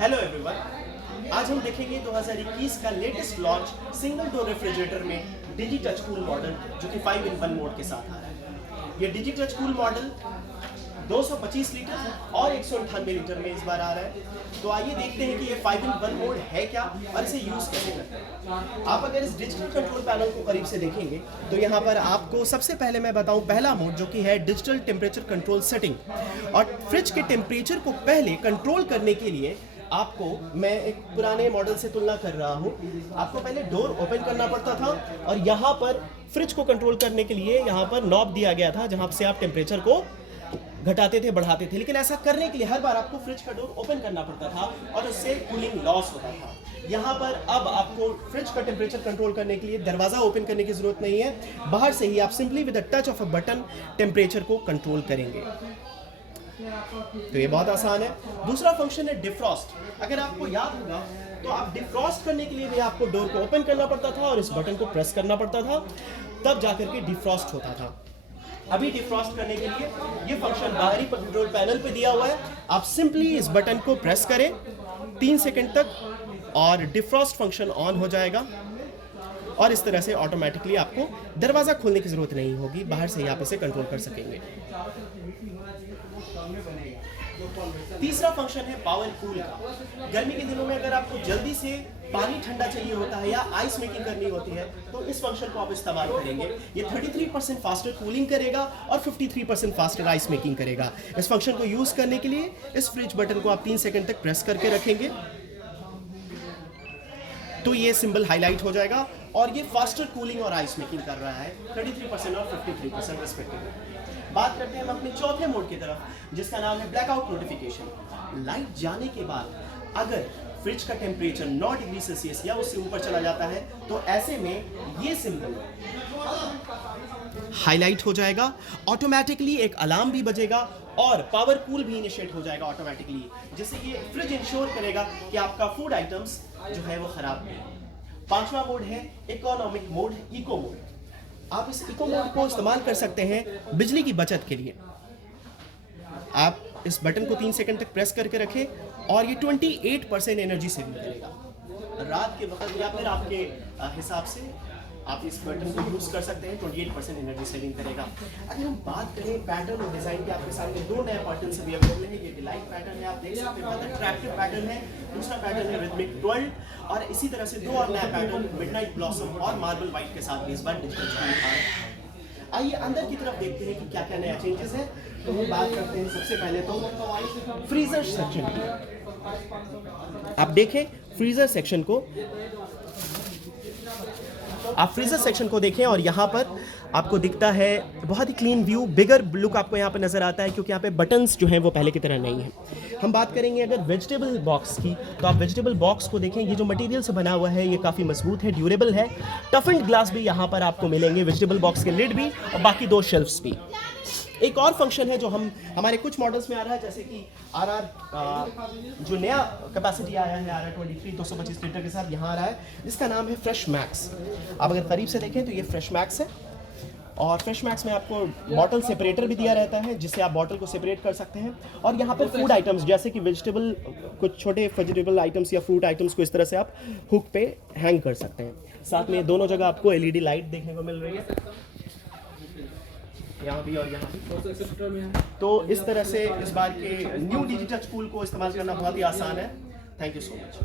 Hello everyone, आज हम देखेंगे 2021 का latest launch single door refrigerator में डिजी टच कूल मॉडल जो कि 5-in-1 मोड के साथ आ रहा है। ये डिजी टच कूल मॉडल 225 लीटर और 198 लीटर में इस बार आ रहा है। तो आइए देखते हैं कि ये 5-in-1 मोड है क्या और इसे यूज कैसे करते हैं। आप अगर इस डिजिटल कंट्रोल पैनल को करीब से देखेंगे तो यहाँ पर आपको सबसे पहले मैं बताऊँ पहला मोड जो कि है डिजिटल टेम्परेचर कंट्रोल सेटिंग। और फ्रिज के टेम्परेचर को पहले कंट्रोल करने के लिए आपको मैं एक पुराने मॉडल से तुलना कर रहा हूँ। आपको पहले डोर ओपन करना पड़ता था और यहाँ पर फ्रिज को कंट्रोल करने के लिए यहाँ पर नॉब दिया गया था जहाँ से आप टेम्परेचर को घटाते थे बढ़ाते थे, लेकिन ऐसा करने के लिए हर बार आपको फ्रिज का डोर ओपन करना पड़ता था और उससे कूलिंग लॉस होता था। यहाँ पर अब आपको फ्रिज का टेम्परेचर कंट्रोल करने के लिए दरवाजा ओपन करने की जरूरत नहीं है, बाहर से ही आप simply with the touch of a button temperature को कंट्रोल करेंगे। तो ये बहुत आसान है। दूसरा फंक्शन है डिफ्रॉस्ट। अगर आपको याद होगा तो आप डिफ्रॉस्ट करने के लिए भी आपको डोर को ओपन करना पड़ता था और इस बटन को प्रेस करना पड़ता था, तब जाकर के डिफ्रॉस्ट होता था। अभी डिफ्रॉस्ट करने के लिए ये फंक्शन बाहरी कंट्रोल पैनल पे दिया हुआ है। आप सिंपली इस बटन को प्रेस करें 3 सेकंड तक और डिफ्रॉस्ट फंक्शन ऑन हो जाएगा और इस तरह से ऑटोमेटिकली आपको दरवाजा खोलने की जरूरत नहीं होगी, बाहर से ही आप इसे कंट्रोल कर सकेंगे। तीसरा फंक्शन है पावर कूल का। गर्मी के दिनों में अगर आपको जल्दी से पानी ठंडा चाहिए होता है या आइस मेकिंग करनी होती है तो इस फंक्शन को आप इस्तेमाल करेंगे। ये 33% फास्टर कूलिंग करेगा और 53% फास्टर आइस मेकिंग करेगा। इस फंक्शन को यूज करने के लिए इस फ्रिज बटन को आप 3 सेकंड तक प्रेस करके रखेंगे तो ये सिंबल हाईलाइट हो जाएगा और ये फास्टर कूलिंग और आइस मेकिंग कर रहा है 33% और 53% रिस्पेक्टिवली। बात करते हैं हम अपने चौथे मोड की तरफ जिसका नाम है ब्लैकआउट नोटिफिकेशन। लाइट जाने के बाद अगर फ्रिज का टेम्परेचर 9 डिग्री सेल्सियस या उससे ऊपर चला जाता है तो ऐसे में ये सिंबल हाईलाइट हो जाएगा, ऑटोमेटिकली एक अलार्म भी बजेगा और पावर कूल भी इनिशिएट हो जाएगा ऑटोमेटिकली, जिससे ये फ्रिज इंश्योर करेगा कि आपका फूड आइटम्स जो है वो खराब नहीं। पांचवा मोड है इकोनॉमिक मोड, इको मोड। आप इस इको मोड को इस्तेमाल कर सकते हैं बिजली की बचत के लिए। आप इस बटन को 3 सेकंड तक प्रेस करके रखें और ये 28% एनर्जी सेविंग करेगा। रात के वक्त या फिर आपके हिसाब से आप इस बटन को यूज कर सकते हैं, 28% एनर्जी सेविंग करेगा। अगर हम बात करें पैटर्न और डिजाइन के, आपके सामने 2 नए पैटर्न अभी अवेलेबल है। ये डिलाइट पैटर्न है, आप देख सकते हैं अट्रैक्टिव पैटर्न है। दूसरा पैटर्न है रिदमिक 12 और इसी तरह से 2 और नए पैटर्न मिडनाइट ब्लॉसम और मार्बल व्हाइट के साथ भी इस बार डिजिटल आ रहा है। आइए अंदर की तरफ देखते हैं कि क्या क्या नया चेंजेस है। तो हम बात करते हैं सबसे पहले तो फ्रीजर सेक्शन की। आप देखें फ्रीजर सेक्शन को, आप फ्रीजर सेक्शन को देखें और यहाँ पर आपको दिखता है बहुत ही क्लीन व्यू, बिगर लुक आपको यहाँ पर नजर आता है क्योंकि यहाँ पे बटन्स जो हैं वो पहले की तरह नहीं है। हम बात करेंगे अगर वेजिटेबल बॉक्स की, तो आप वेजिटेबल बॉक्स को देखें, ये जो मटेरियल से बना हुआ है ये काफ़ी मजबूत है, ड्यूरेबल है। टफन्ड ग्लास भी यहाँ पर आपको मिलेंगे, वेजिटेबल बॉक्स के लिड भी और बाकी 2 शेल्फ्स भी। एक और फंक्शन है जो हमारे कुछ मॉडल्स में आ रहा है, जैसे कि RR जो नया कैपेसिटी आया है RR23 225 लीटर के साथ यहाँ आ रहा है, जिसका नाम है फ्रेश मैक्स। आप अगर करीब से देखें तो ये फ्रेश मैक्स है और फ्रेश मैक्स में आपको बॉटल सेपरेटर भी दिया रहता है जिससे आप बॉटल को सेपरेट कर सकते हैं। और यहाँ पर फूड आइटम्स जैसे कि वेजिटेबल, कुछ छोटे वेजिटेबल आइटम्स या फ्रूट आइटम्स को इस तरह से आप हुक पे हैंग कर सकते हैं। साथ में दोनों जगह आपको LED लाइट देखने को मिल रही है, यहाँ भी और यहाँ भी। तो इस तरह से इस बार के न्यू डिजी टच कूल को इस्तेमाल करना बहुत ही आसान है। Thank you so much.